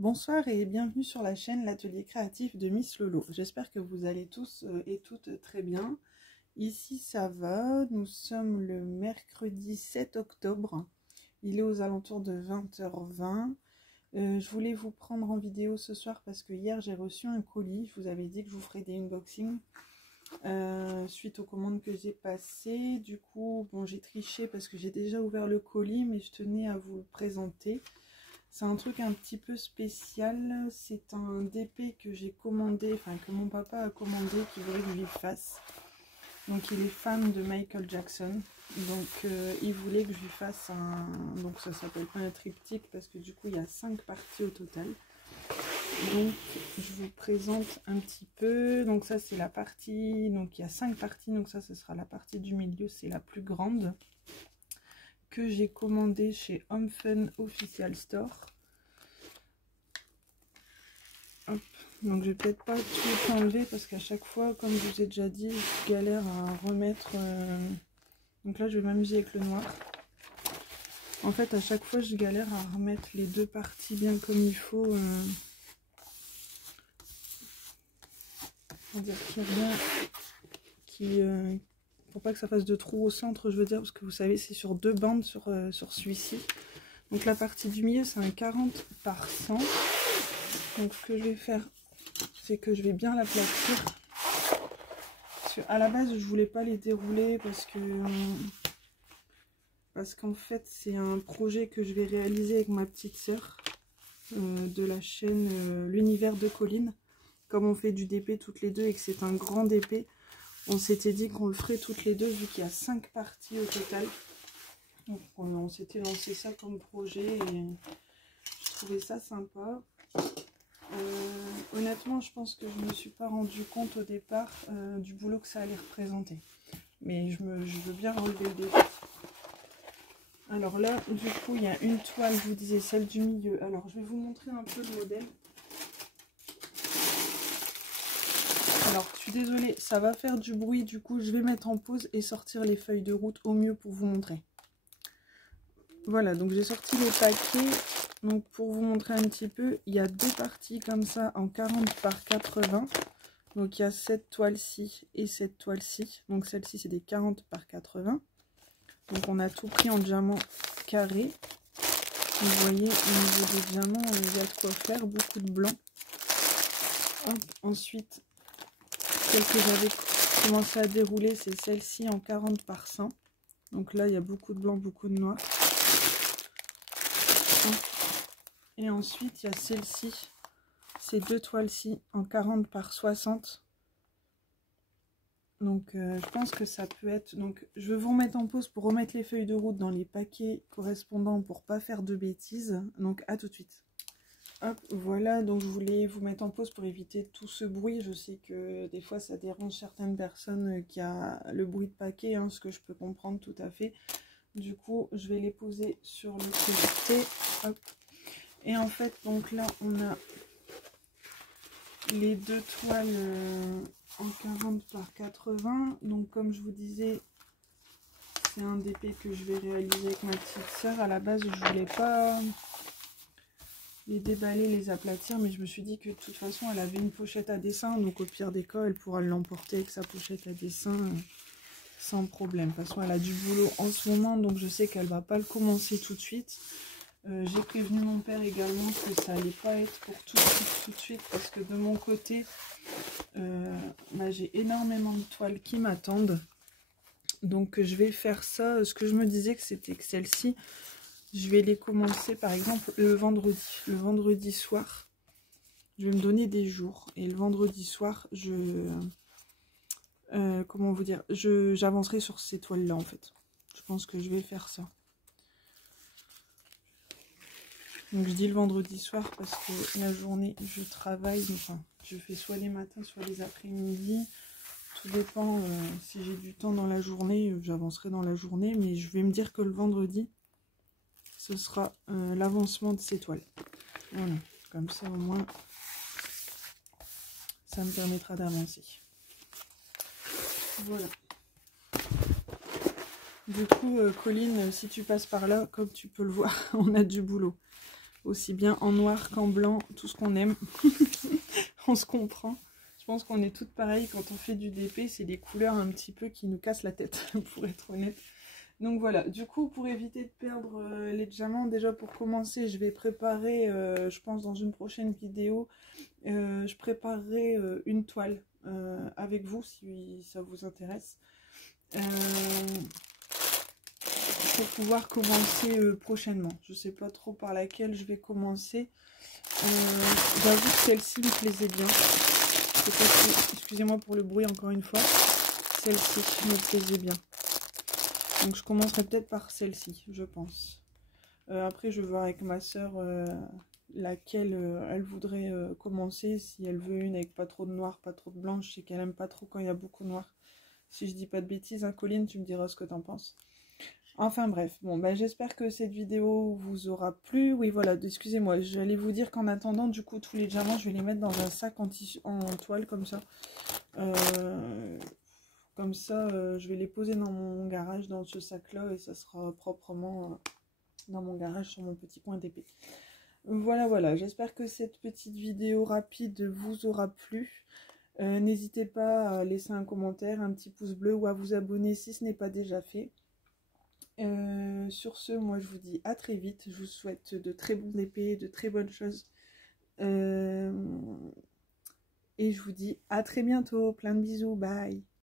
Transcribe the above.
Bonsoir et bienvenue sur la chaîne L'Atelier Créatif de Miss Lolo. J'espère que vous allez tous et toutes très bien. Ici ça va, nous sommes le mercredi 7 octobre. Il est aux alentours de 20h20. Je voulais vous prendre en vidéo ce soir parce que hier j'ai reçu un colis. Je vous avais dit que je vous ferais des unboxings suite aux commandes que j'ai passées. Du coup, bon, j'ai triché parce que j'ai déjà ouvert le colis, mais je tenais à vous le présenter. C'est un truc un petit peu spécial, c'est un DP que j'ai commandé, enfin que mon papa a commandé, qu'il voulait que je lui fasse. Donc il est fan de Michael Jackson, donc il voulait que je lui fasse un... Donc ça s'appelle pas un triptyque parce que du coup il y a 5 parties au total. Donc je vous présente un petit peu, donc ça c'est la partie, donc il y a 5 parties, donc ça ce sera la partie du milieu, c'est la plus grande, que j'ai commandé chez Home Fun Official Store. Hop. Donc je vais peut-être pas tout enlever parce qu'à chaque fois, comme je vous ai déjà dit, je galère à remettre. Donc là je vais m'amuser avec le noir. En fait à chaque fois je galère à remettre les deux parties bien comme il faut. Pour dire qu'il y a bien pour pas que ça fasse de trous au centre, je veux dire, parce que vous savez c'est sur deux bandes sur celui-ci. Donc la partie du milieu c'est un 40 par 100. Donc ce que je vais faire, c'est que je vais bien l'aplatir. Parce qu'à la base je voulais pas les dérouler parce qu'en fait c'est un projet que je vais réaliser avec ma petite sœur de la chaîne L'Univers de Colline. Comme on fait du DP toutes les deux et que c'est un grand DP, on s'était dit qu'on le ferait toutes les deux vu qu'il y a 5 parties au total. Donc on s'était lancé ça comme projet et je trouvais ça sympa. Honnêtement je pense que je me suis pas rendu compte au départ du boulot que ça allait représenter, mais je veux bien relever le défi. Alors là du coup il y a une toile, je vous disais, celle du milieu. Alors je vais vous montrer un peu le modèle. Alors je suis désolée, ça va faire du bruit, du coup je vais mettre en pause et sortir les feuilles de route au mieux pour vous montrer. Voilà, donc j'ai sorti les paquets. Donc pour vous montrer un petit peu, il y a deux parties comme ça en 40 par 80. Donc il y a cette toile-ci et cette toile-ci. Donc celle-ci c'est des 40 par 80. Donc on a tout pris en diamant carré. Vous voyez au niveau des diamants, il y a de quoi faire, beaucoup de blanc. Hop. Ensuite, celle que j'avais commencé à dérouler, c'est celle-ci en 40 par 100. Donc là il y a beaucoup de blanc, beaucoup de noir. Hop. Et ensuite, il y a celle-ci, ces deux toiles-ci en 40 par 60. Donc, je pense que ça peut être... Donc, je vais vous remettre en pause pour remettre les feuilles de route dans les paquets correspondants pour pas faire de bêtises. Donc, à tout de suite. Hop, voilà. Donc, je voulais vous mettre en pause pour éviter tout ce bruit. Je sais que des fois, ça dérange certaines personnes qui a le bruit de paquet, hein, ce que je peux comprendre tout à fait. Du coup, je vais les poser sur le côté. Hop. Et en fait, donc là, on a les deux toiles en 40 par 80. Donc, comme je vous disais, c'est un DP que je vais réaliser avec ma petite soeur. À la base, je voulais pas les déballer, les aplatir, mais je me suis dit que de toute façon, elle avait une pochette à dessin. Donc, au pire des cas, elle pourra l'emporter avec sa pochette à dessin sans problème. De toute façon, elle a du boulot en ce moment, donc je sais qu'elle va pas le commencer tout de suite. J'ai prévenu mon père également que ça allait pas être pour tout de suite parce que de mon côté j'ai énormément de toiles qui m'attendent, donc je vais faire ça. Ce que je me disais, que c'était que celle-ci je vais les commencer par exemple le vendredi soir. Je vais me donner des jours et le vendredi soir comment vous dire, j'avancerai sur ces toiles là. En fait je pense que je vais faire ça. Donc je dis le vendredi soir parce que la journée je travaille, enfin je fais soit les matins soit les après-midi, tout dépend. Si j'ai du temps dans la journée, j'avancerai dans la journée, mais je vais me dire que le vendredi ce sera l'avancement de ces toiles. Voilà, comme ça au moins ça me permettra d'avancer. Voilà. Du coup Colline, si tu passes par là, comme tu peux le voir, on a du boulot. aussi bien en noir qu'en blanc, tout ce qu'on aime. On se comprend. Je pense qu'on est toutes pareilles quand on fait du DP, c'est les couleurs un petit peu qui nous cassent la tête, pour être honnête. Donc voilà, du coup, pour éviter de perdre les diamants, déjà pour commencer, je vais préparer, je pense dans une prochaine vidéo, je préparerai une toile avec vous si ça vous intéresse. Pour pouvoir commencer prochainement. Je sais pas trop par laquelle je vais commencer. J'avoue que celle-ci me plaisait bien. Excusez-moi pour le bruit encore une fois. Celle-ci me plaisait bien. Donc je commencerai peut-être par celle-ci, je pense. Après je vais voir avec ma soeur laquelle elle voudrait commencer. Si elle veut une avec pas trop de noir, pas trop de blanc. Je sais qu'elle aime pas trop quand il y a beaucoup de noir. Si je dis pas de bêtises, hein, Colline, tu me diras ce que t'en penses. Enfin bref, bon bah j'espère que cette vidéo vous aura plu. Oui voilà, excusez-moi, j'allais vous dire qu'en attendant du coup tous les diamants je vais les mettre dans un sac en toile comme ça. Je vais les poser dans mon garage dans ce sac là et ça sera proprement dans mon garage sur mon petit coin d'épée. Voilà, j'espère que cette petite vidéo rapide vous aura plu. N'hésitez pas à laisser un commentaire, un petit pouce bleu ou à vous abonner si ce n'est pas déjà fait. Sur ce, moi je vous dis à très vite. Je vous souhaite de très bons épées, de très bonnes choses. Et je vous dis à très bientôt. Plein de bisous. Bye.